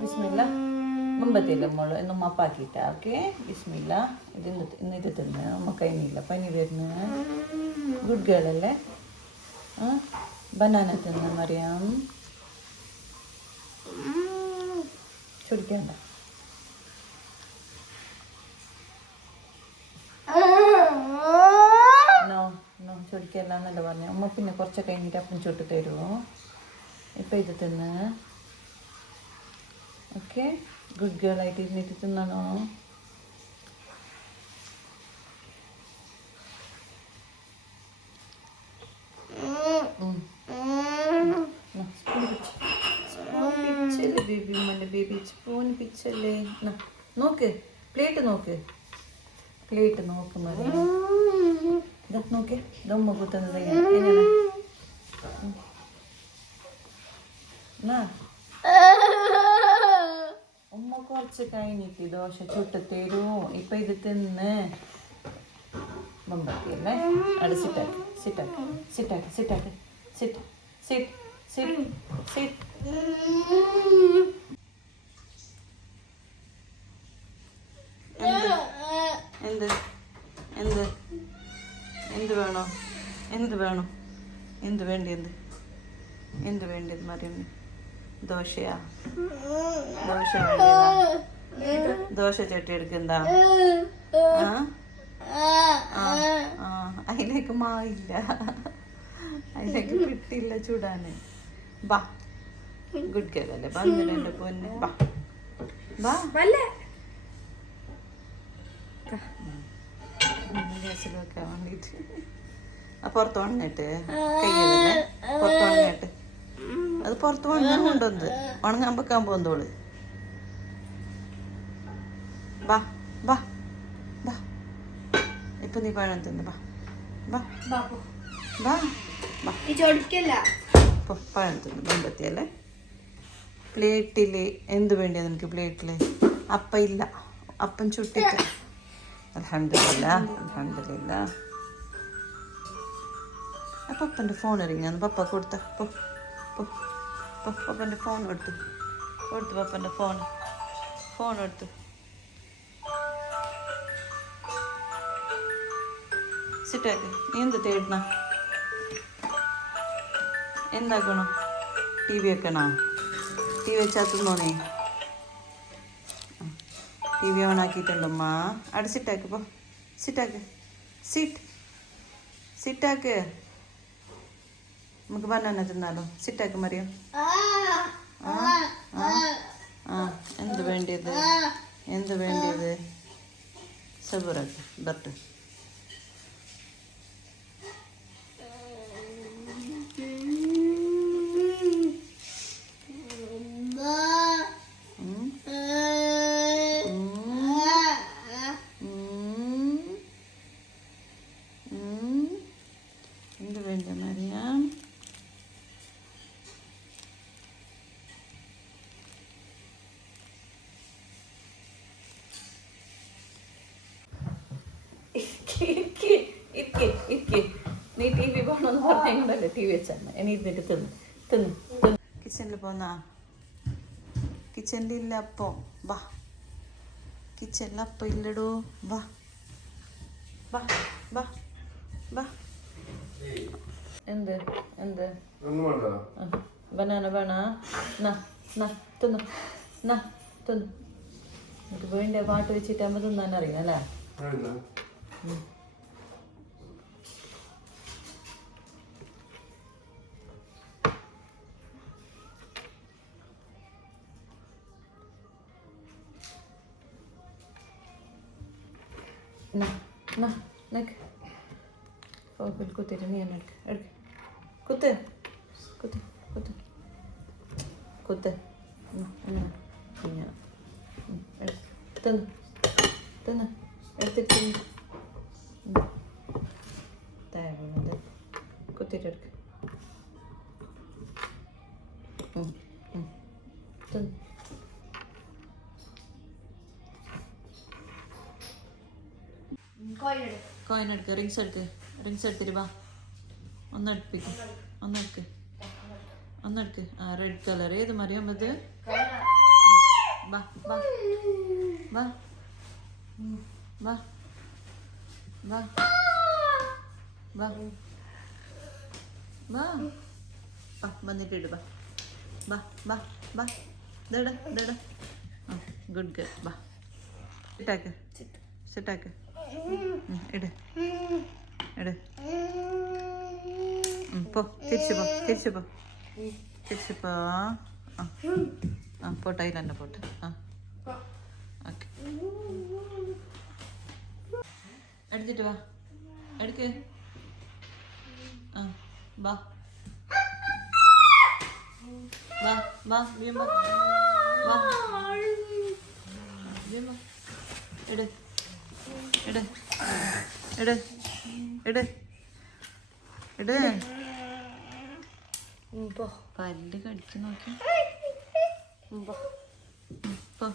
ബിസ്മില്ല. മുമ്പത്തില്ല മോൾ ഇന്ന് ഉമ്മപ്പാക്കിട്ട ഓക്കെ ബിസ്മില്ല. ഇത് ഇന്ന് ഇത് തിന്ന്. ഉമ്മ കഴിഞ്ഞില്ല. പനി വരുന്നു. ഗുഡ് ഗേൾ അല്ലേ? ബനാന തിന്ന് മറിയാം. ചുടിക്കണ്ട ചൊടിക്കല്ല എന്നല്ല പറഞ്ഞു. ഉമ്മ പിന്നെ കുറച്ച് കഴിഞ്ഞിട്ട് അപ്പം ചുട്ട് തരുമോ ഇപ്പം ഇത് തിന്ന്. ഓക്കെ ഗുഡ് ഗേൾ ആയിട്ട് ഇരുന്നിട്ട് തിന്നണോ ബേബി ഉമ്മന്റെ ബേബി സ്പൂൺ പിച്ചല്ലേ നോക്ക്. പ്ലേറ്റ് നോക്ക്. പ്ലേറ്റ് നോക്ക് മതി ഇതാ നോക്ക്. ഉമ്മ കുത്തുന്നത്. എങ്ങനെ എങ്ങനെ ഉം. നാ ഉമ്മ കുറച്ച് കഴിഞ്ഞിട്ട് ദോശ ചുട്ട് തരൂ. ഇപ്പൊ ഇത് തിന്ന് മുമ്പത്തിയല്ലേ അവിടെ സിറ്റാക്ക് സിറ്റാക്ക് സിറ്റാക്ക് സിറ്റാക്ക് സിറ്റ് സിറ്റ് സിറ്റ് സിറ്റ് എന്ത്? എന്ത്? എന്ത്? വേണോ? എന്ത് വേണോ? എന്ത് വേണ്ടി എന്ത്? വേണ്ടിയത് മറിയമ്മ? ദോശയാ. ദോശ ദോശ ചട്ടി എടുക്കുന്നതാ? അതിലേക്ക് മാവില്ല. അതിലേക്ക് കിട്ടില്ല ചൂടാന്. ബാ. ഗുഡ് ഗേൾ അല്ലേ? വന്നിട്ട് എന്റെ പൊന്ന്. ബാ. ബാ. ഗ്യാസിൽ വെക്കാൻ വേണ്ടിയിട്ട്. ആ പുറത്ത് ഉണങ്ങിട്ട് കയ്യല്ലേ പുറത്ത് ഉണങ്ങിട്ട് അത് പുറത്ത് പോകുന്ന കൊണ്ടുവന്നത്. ഉണങ്ങാൻ വെക്കാൻ പോകുന്നോൾ ബാ ബാ ബാ ഇപ്പൊ നീ പഴം തിന്ന് ബാ ബാ ബാ ബാ പഴം തിന്ന് മുമ്പത്തിയല്ലേ പ്ലേറ്റിൽ എന്ത് വേണ്ടിയാ നിനക്ക് പ്ലേറ്റിൽ അപ്പം ഇല്ല. അപ്പം ചുട്ടിട്ട്. അലഹമില്ല അലഹമില്ല അപ്പം അപ്പന്റെ ഫോൺ ഇറങ്ങിയാണ് പപ്പ കൊടുത്ത. പോ പോ. പോ പപ്പന്റെ ഫോൺ എടുത്തു. കൊടുത്തു പപ്പന്റെ ഫോൺ ഫോൺ എടുത്തു. സിറ്റാക്ക് നീ എന്ത് തേടണ എന്താക്കണം? ടി വി വെക്കണോ? ടി വി വെച്ചാൽ തിന്നോണേ ടി വി ഓൺ ആക്കിയിട്ടുണ്ടമ്മ അവിടെ സിറ്റാക്ക് പോ. സിറ്റാക്ക് സിറ്റ് സിറ്റാക്ക് നമുക്ക് ബനാന തിന്നാലോ. സിറ്റാക്ക് മറിയോ. ആ എന്ത് വേണ്ടിയത്? എന്ത് വേണ്ടിയത്? സബൂറാക്ക് ബർട്ട്. എന്ത് വേണ്ട മറിയാം ഇരിക്ക്, ഇരിക്കി ഇരിക്കി നീ ടി വി പോകണമെന്ന് പറഞ്ഞല്ലേ ടി വി വെച്ചാൽ ഇനി ഇരുന്നിട്ട് തിന്ന് തിന്ന് തിന്ന്. കിച്ചണിൽ പോന്നാ? കിച്ചണിൽ ഇല്ല അപ്പം. വാ. കിച്ചണിൽ അപ്പം ഇല്ലടോ. വാ. വാ വാ വാ. എന്ത് എന്ത്? ബനാന വേണ? തിന്നു. തിന്നു. വേണ്ട പാട്ട് വെച്ചിട്ട് അമ്മ തിന്നാൻ അറിയാം അല്ലേ വേണ്ട നാ നാ നിക്ക് ഫോക്കിൽ കുത്തിയിട്ട് നീ എന്നെ എടുക്ക് എടുക്ക് കുത്ത് കുത്ത് കുത്ത് കുത്ത് ഉം, ഇങ്ങനെ ഇങ്ങനെ ഉം, എടുക്ക്. തിന്ന് തിന്ന് എടുത്തിട്ട് എടുത്തിട്ട് എടുക്ക്. കോയിൻ എടുക്ക് റിങ്സ് എടുക്ക്. റിങ്സ് എടുത്തിട്ട് വാ. ഒന്ന് എടുപ്പിക്കും. ഒന്ന് എടുക്ക്. ഒന്ന് എടുക്ക്. ആ റെഡ് കളർ ഏത് മറിയാൻ പറ്റ വാ. വാ. വാ വാ. വാ. വാ. വാ. വാ വാ. വാ ഇതട ഇതട ആ ഗുഡ് ഗേൾ വാ. ഇട്ടാക്ക്. സെറ്റാക്ക് ഇട്. ഇട്. പോ. തിരിച്ചു പോ തിരിച്ചു പോ. തിരിച്ചു പോ. ആ. ആ പോട്ടെ അതിൽ തന്നെ പോട്ടെ. ആ. ഓക്കെ. എടുത്തിട്ട് വാ. എടുക്ക്. വാ. വാ വാ വീമ്പ വാ. വീമ്പ ഇട് ഇട് ഇട് ഇട് ഉം, പല്ല് കടിച്ചു നോക്കി. പോ.